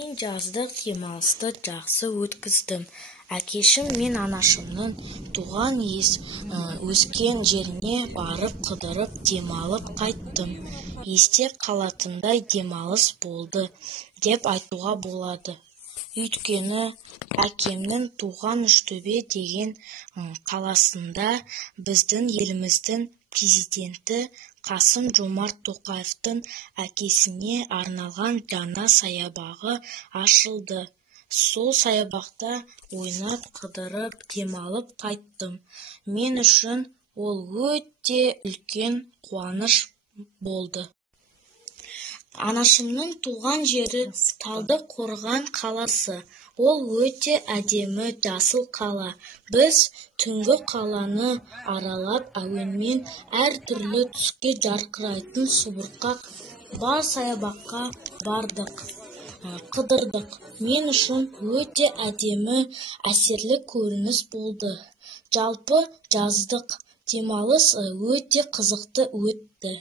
Мен жаздық демалысты жақсы өткіздім. Әкешім мен анашымның туған өскен жеріне барып қыдырып демалып қайттым. Есте қалатындай демалыс болды деп айтуға болады. Өйткені әкемнің туған Үштөбе деген қаласында біздің еліміздің президенті Қасым-Жомарт Тоқаевтың әкесіне арналған жаңа саябағы ашылды. Сол саябақта ойнап, қыдырып, демалып қайттым. Мен үшін ол өте үлкен қуаныш болды. Анашымның туған жері Талдықорған қаласы. Ол өте әдемі жасыл қала. Біз түнгі қаланы аралап, әуенмен әртүрлі түске жарқырайтын субұрқақ бар саябаққа бардық, қыдырдық. Мен үшін өте әдемі, әсерлі көрініс болды. Жалпы жаздық демалыс өте қызықты өтті.